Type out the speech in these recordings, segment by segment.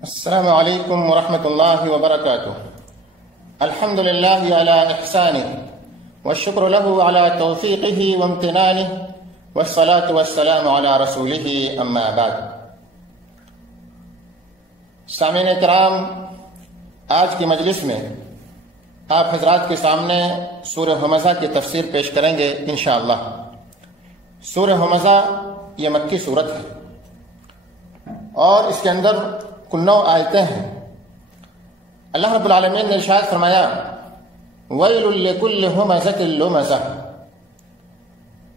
السلام علیکم ورحمۃ اللہ وبرکاتہ۔ الحمد للہ علی احسانہ والشکر له علی توفیقہ وامتنانہ والصلاة والسلام علی رسولہ اما بعد۔ سامعین کرام، آج کی مجلس میں آپ حضرات کے سامنے سورہ ہمزہ کی تفسیر پیش کریں گے انشاءاللہ۔ سورہ ہمزہ یہ مکی سورت ہے اور اس کے اندر کل 9 آیتیں ہیں۔ اللہ رب العالمین نے ارشاد فرمایا وَيْلٌ لِكُلِّ ہُمَزَةٍ لُمَزَةٍ،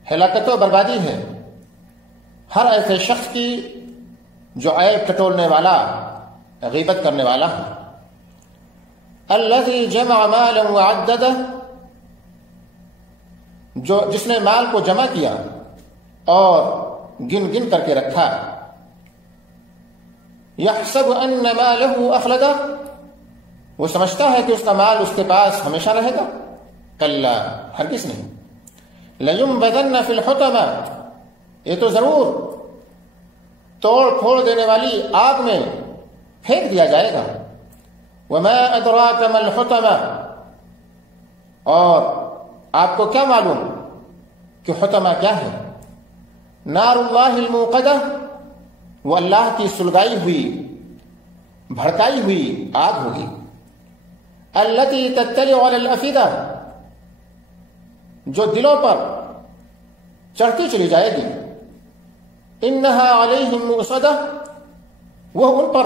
ہلاکت و بربادی ہے ہر ایسے شخص کی جو عیب ٹٹولنے والا، غیبت کرنے والا ہے۔ الَّذِي جَمَعَ مَالًا وَعَدَّدَهُ، جس نے مال کو جمع کیا اور گن گن کر کے رکھا۔ يحسب ان ماله اخلده، وہ سمجھتا ہے کہ اس کا مال اس کے پاس ہمیشہ رہے گا۔ کلا، ہرگز نہیں۔ لَيُنبَذَنَّ فِي الْحُطَمَةِ، یہ تو ضرور توڑ پھوڑ دینے والی آگ میں پھینک دیا جائے گا۔ وَمَا أَدْرَاكَ مَا الْحُطَمَةُ، اور آپ کو کیا معلوم کہ حطمہ کیا ہے؟ نار اللہ الموقدہ، وہ اللہ کی سلگائی ہوئی، بھڑکائی ہوئی آگ ہوگی۔ التی تطلع علی الافئدہ، جو دلوں پر چڑھتی چلی جائے گی۔ انہا علیہم مؤصدہ، وہ ان پر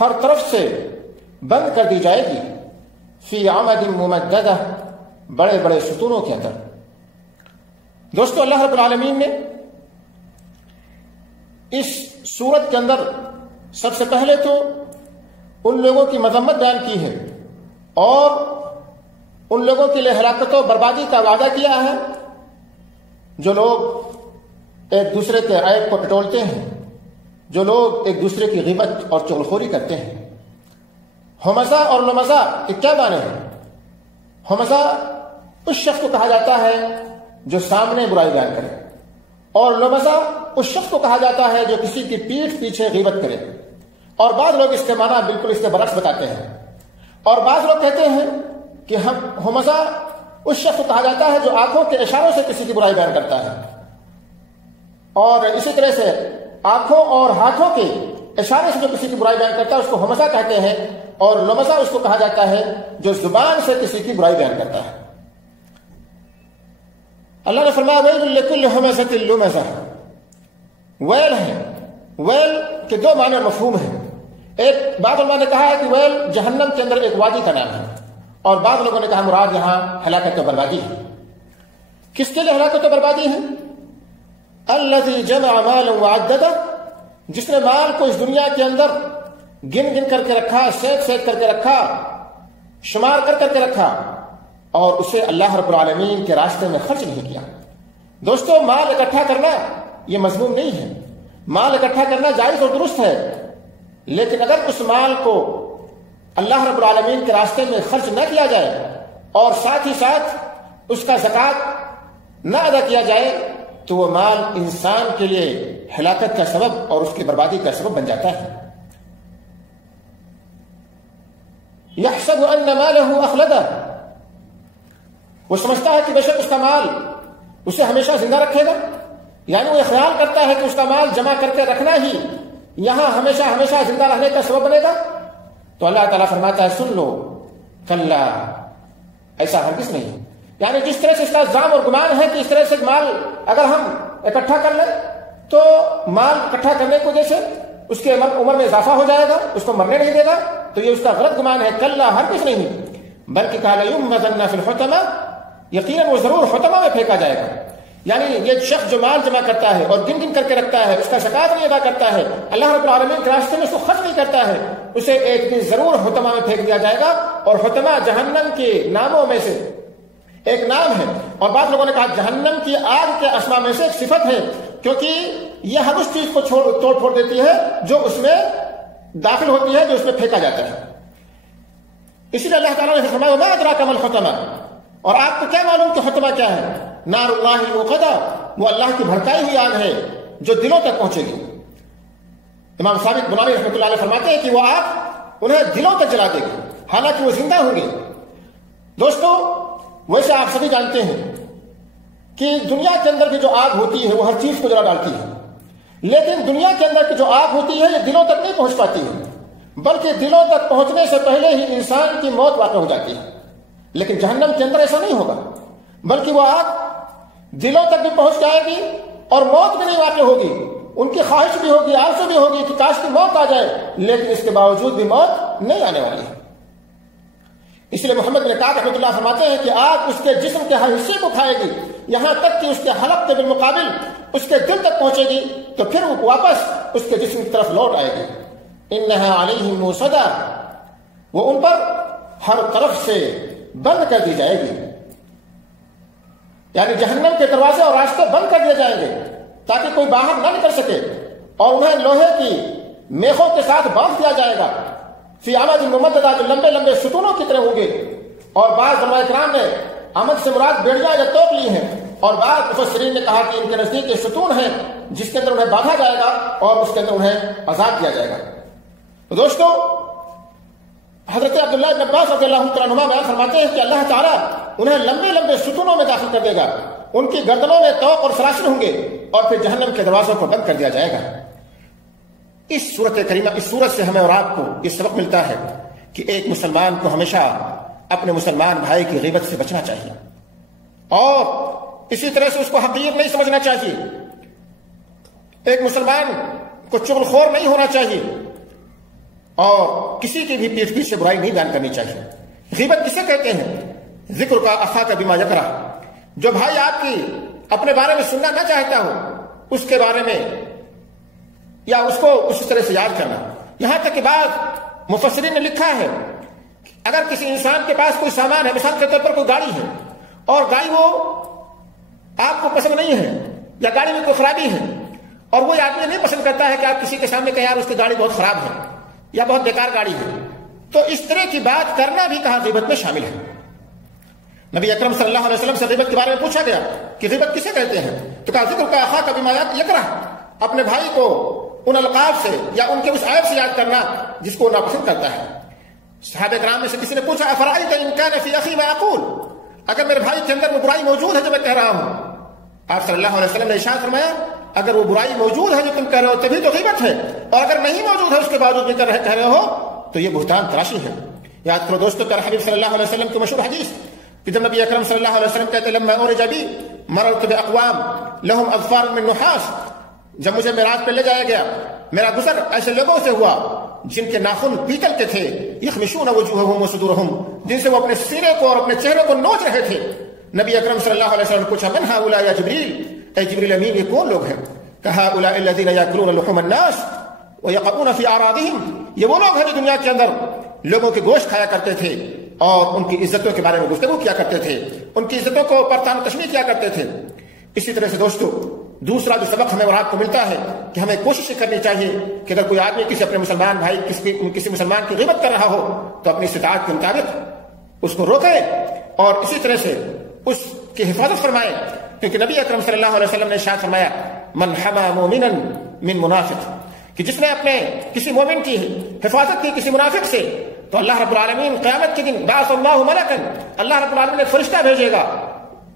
ہر طرف سے بند کر دی جائے گی۔ فی عمد ممددہ، بڑے بڑے ستونوں کے اندر۔ دوستو، اللہ رب العالمین نے اس سورت کے اندر سب سے پہلے تو ان لوگوں کی مذمت بیان کی ہے اور ان لوگوں کے لیے ہلاکت و بربادی کا وعدہ کیا ہے جو لوگ ایک دوسرے کے عیب کو ٹٹولتے ہیں، جو لوگ ایک دوسرے کی غیبت اور چغلخوری کرتے ہیں۔ ہمزہ اور لمزہ کے کیا معنی ہیں؟ ہمزہ اس شخص کو کہا جاتا ہے جو سامنے برائی بیان کرے، اور لمزہ اس شخص کو کہا جاتا ہے جو کسی کی پیٹھ پیچھے غیبت کرے۔ اور بعض لوگ اس کے معنی بالکل اس کے برعکس بتاتے ہیں، اور بعض لوگ کہتے ہیں کہ ہمزہ اس شخص کو کہا جاتا ہے جو آنکھوں کے اشاروں سے کسی کی برائی بیان کرتا ہے، اور اسی طرح سے آنکھوں اور ہاتھوں کے اشارے سے جو کسی کی برائی بیان کرتا ہے اس کو ہمزہ کہتے ہیں، اور لمزہ اس کو کہا جاتا ہے جو زبان سے کسی کی برائی بیان کرتا ہے۔ اللہ نے فرمایا ویل لکل ہمزۃ لمزہ، ویل ہے، ویل کے 2 معنی مفہوم ہیں۔ ایک بعض علماء نے کہا ہے کہ ویل جہنم کے اندر ایک وادی کا نام ہے، اور بعض لوگوں نے کہا مراد یہاں ہلاکت و بربادی ہے۔ کس کے لیے ہلاکت و بربادی ہے؟ الذی جمع مالا وعددہ، جس نے مال کو اس دنیا کے اندر گن گن کر کے رکھا، سینک سینک کر کے رکھا، شمار کر کر کے رکھا، اور اسے اللہ رب العالمین کے راستے میں خرچ نہیں کیا۔ دوستو، مال اکٹھا کرنا یہ مذموم نہیں ہے، مال اکٹھا کرنا جائز اور درست ہے، لیکن اگر اس مال کو اللہ رب العالمین کے راستے میں خرچ نہ کیا جائے اور ساتھ ہی ساتھ اس کا زکوٰۃ نہ ادا کیا جائے تو وہ مال انسان کے لیے ہلاکت کا سبب اور اس کی بربادی کا سبب بن جاتا ہے۔ یحسب ان مالہ اخلدہ، وہ سمجھتا ہے کہ بے شک اس کا مال اسے ہمیشہ زندہ رکھے گا، یعنی وہ خیال کرتا ہے کہ اس کا مال جمع کر کے رکھنا ہی یہاں ہمیشہ ہمیشہ زندہ رہنے کا سبب بنے گا۔ تو اللہ تعالیٰ فرماتا ہے سن لو، کلا، ایسا ہرگز نہیں۔ یعنی جس طرح سے اس کا الزام اور گمان ہے کہ اس طرح سے مال اگر ہم اکٹھا کر لیں تو مال اکٹھا کرنے کی وجہ سے اس کے عمر میں اضافہ ہو جائے گا، اس کو مرنے نہیں دے گا، تو یہ اس کا غلط گمان ہے۔ کلا، ہرگز نہیں، بلکہ قال یمزن فی الحطمہ، یقیناً وہ ضرور حطمہ میں پھینکا جائے گا۔ یعنی یہ شخص جو مال جمع کرتا ہے اور گن گن کر کے رکھتا ہے، اس کا زکوٰۃ نہیں ادا کرتا ہے، اللہ رب العالمین کے راستے میں اس کو خرچ نہیں کرتا ہے، اسے ایک دن ضرور حطمہ میں پھینک دیا جائے گا۔ اور حطمہ جہنم کے ناموں میں سے ایک نام ہے، اور بعض لوگوں نے کہا جہنم کی آگ کے اسماء میں سے ایک صفت ہے، کیونکہ یہ ہر اس چیز کو توڑ پھوڑ دیتی ہے جو اس میں داخل ہوتی ہے، جو اس میں پھینکا جاتا ہے۔ اسی لیے اللہ تعالیٰ نے فرمایا وما ادراک ما الحطمہ، اور آپ کو کیا معلوم کہ حطمہ کیا ہے؟ نار اللہ الموقدہ، وہ اللہ کی بھڑکائی ہوئی آگ ہے جو دلوں تک پہنچے گی۔ امام ثابت بنانی رحمۃ اللہ علیہ فرماتے ہیں کہ وہ آگ انہیں دلوں تک جلا دے گی حالانکہ وہ زندہ ہوں گے۔ دوستو ویسے آپ سبھی جانتے ہیں کہ دنیا کے اندر کی جو آگ ہوتی ہے وہ ہر چیز کو جلا ڈالتی ہے، لیکن دنیا کے اندر کی جو آگ ہوتی ہے یہ دلوں تک نہیں پہنچ پاتی ہے، بلکہ دلوں تک پہنچنے سے پہلے ہی انسان کی موت واقع ہو جاتی ہے۔ لیکن جہنم کے اندر ایسا نہیں ہوگا، بلکہ وہ آگ دلوں تک بھی پہنچ جائے گی اور موت بھی نہیں واقع ہوگی۔ ان کی خواہش بھی ہوگی، آرزو بھی ہوگی کہ کاش کی موت آ جائے، لیکن اس کے باوجود بھی موت نہیں آنے والی ہے۔ اس لیے محمد بن کعب رحمۃ اللہ فرماتے ہیں کہ آگ اس کے جسم کے ہر حصے کو کھائے گی، یہاں تک کہ اس کے حلق کے بالمقابل اس کے دل تک پہنچے گی، تو پھر وہ واپس اس کے جسم کی طرف لوٹ آئے گی۔ انہا علیہم موصدہ، وہ ان پر ہر طرف سے بند کر دی جائے گی، یعنی جہنم کے دروازے اور راستے بند کر دیے جائیں گے تاکہ کوئی باہر نہ نکل سکے، اور انہیں لوہے کی میخوں کے ساتھ باندھ دیا جائے گا فی عمد ممددہ، جو لمبے لمبے ستونوں کی طرح ہوں گے۔ اور بعض علماء کرام نے عمد سے مراد بیڑیاں یا توپ لی ہیں، اور بعض مفسرین نے کہا کہ ان کے نزدیک یہ ستون ہیں جس کے اندر انہیں باندھا جائے گا اور اس کے اندر انہیں عذاب کیا جائے گا۔ تو دوستو حضرت عبداللہ بن عباس رضی اللہ تعالیٰ عنہما بیان فرماتے ہیں کہ اللہ تعالیٰ انہیں لمبے لمبے ستونوں میں داخل کر دے گا، ان کی گردنوں میں توق اور سلاسل ہوں گے، اور پھر جہنم کے دروازوں کو بند کر دیا جائے گا۔ اس صورت کریمہ، اس صورت سے ہمیں اور آپ کو یہ سبق ملتا ہے کہ ایک مسلمان کو ہمیشہ اپنے مسلمان بھائی کی غیبت سے بچنا چاہیے، اور اسی طرح سے اس کو حقیر نہیں سمجھنا چاہیے۔ ایک مسلمان کو چغلخور نہیں ہونا چاہیے، اور کسی کی بھی پیٹھ پیچھے برائی نہیں بیان کرنی چاہیے۔ غیبت کسے کہتے ہیں؟ ذکر کا اخاک بما یکرہ، جو بھائی آپ کی اپنے بارے میں سننا نہ چاہتا ہو اس کے بارے میں یا اس کو اس طرح سے یاد کرنا۔ یہاں تک کہ بعض مفسرین نے لکھا ہے اگر کسی انسان کے پاس کوئی سامان ہے، مثال کے طور پر کوئی گاڑی ہے، اور گاڑی وہ آپ کو پسند نہیں ہے، یا گاڑی میں کوئی خرابی ہے، اور وہ آدمی نہیں پسند کرتا ہے کہ آپ کسی کے سامنے کہیں یار اس کی گاڑی بہت خراب ہے یا بہت بیکار گاڑی ہے، تو اس طرح کی بات کرنا بھی کہا غیبت میں شامل ہے۔ نبی اکرم صلی اللہ علیہ وسلم سے غیبت کے بارے میں پوچھا گیا کہ غیبت کسے کہتے ہیں، تو کہا ذکر کا اخاک بما یکرہ، اپنے بھائی کو ان القاب سے یا ان کے اس عیب سے یاد کرنا جس کو ناپسند کرتا ہے۔ صحابہ کرام میں سے کسی نے پوچھا افرأیت ان کان فی اخی ما اقول، اگر میرے بھائی کے اندر وہ برائی موجود ہے جو میں کہہ رہا ہوں، آپ صلی اللہ علیہ وسلم نے ارشاد فرمایا اگر وہ برائی موجود ہے جو تم کہہ رہے ہو تبھی تو غیبت ہے، اور اگر نہیں موجود ہے اس کے باوجود بھی کہہ رہے ہو تو یہ بہتان تراشی ہے۔ یاد کرو دوستو پیارے حبیب صلی اللہ علیہ وسلم کی مشہور حدیث کہ جب نبی اکرم صلی اللہ علیہ وسلم کہتے لما اورج بی مررت باقوام لهم اظفار من نحاس، جب مجھے معراج پہ لے جایا گیا میرا گزر ایسے لوگوں سے ہوا جن کے ناخن پیتل کے تھے، یخمشون وجوہہم وصدورہم، جن سے وہ اپنے سینے کو اور اپنے چہرے کو نوچ رہے تھے۔ نبی اکرم صلی اللہ علیہ وسلم نے پوچھا من ہؤلاء یا جبریل، اے جبریل امین یہ کون لوگ ہیں؟ کہا هؤلاء الذين ياكلون لحوم الناس ويقعون في اعراضهم، یہ وہ لوگ ہیں جو دنیا کے اندر لوگوں کے گوشت کھایا کرتے تھے اور ان کی عزتوں کے بارے میں گفتگو کیا کرتے تھے، ان کی عزتوں کو پرتان تشمیع کیا کرتے تھے۔ اسی طرح سے دوستو دوسرا جو سبق ہمیں اور آپ کو ملتا ہے کہ ہمیں کوشش کرنی چاہیے کہ اگر کوئی آدمی کسی اپنے مسلمان بھائی کسی مسلمان کی غیبت کر رہا ہو تو اپنی استطاعت کے مطابق اس کو روکے اور اسی طرح سے اس کی حفاظت فرمائے، کیونکہ نبی اکرم صلی اللہ علیہ وسلم نے ارشاد فرمایا من حما مومنا من منافق، کہ جس نے اپنے کسی مومن کی حفاظت کی کسی منافق سے تو اللہ رب العالمین قیامت کے دن بعث اللہ ملکا، اللہ رب العالمین ایک فرشتہ بھیجے گا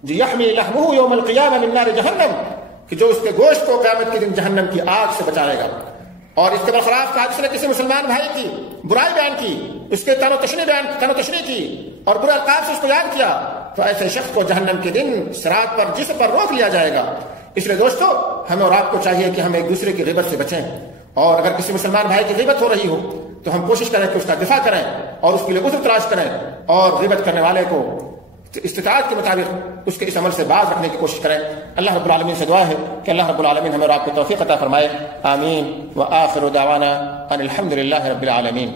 جو یحمی لحمہ یوم القیامہ من نار جہنم، کہ جو اس کے گوشت کو قیامت کے دن جہنم کی آگ سے بچائے گا۔ اور اس کے برخلاف کہا جس نے کسی مسلمان بھائی کی برائی بیان کی، اس کے تن و تشریح کی اور برے القاب سے اس کو یاد کیا، تو ایسے شخص کو جہنم کے دن صراط پر جسم پر روک لیا جائے گا۔ اس لیے دوستو ہمیں اور آپ کو چاہیے کہ ہم ایک دوسرے کی غیبت سے بچیں، اور اگر کسی مسلمان بھائی کی غیبت ہو رہی ہو تو ہم کوشش کریں کہ اس کا دفاع کریں اور اس کے لیے عذر تلاش کریں، اور غیبت کرنے والے کو استطاعت کے مطابق اس کے اس عمل سے باز رکھنے کی کوشش کریں۔ اللہ رب العالمین سے دعا ہے کہ اللہ رب العالمین ہمیں اور آپ کو توفیق عطا فرمائے، آمین۔ وآخر دعوانا ان الحمد للہ رب العالمین۔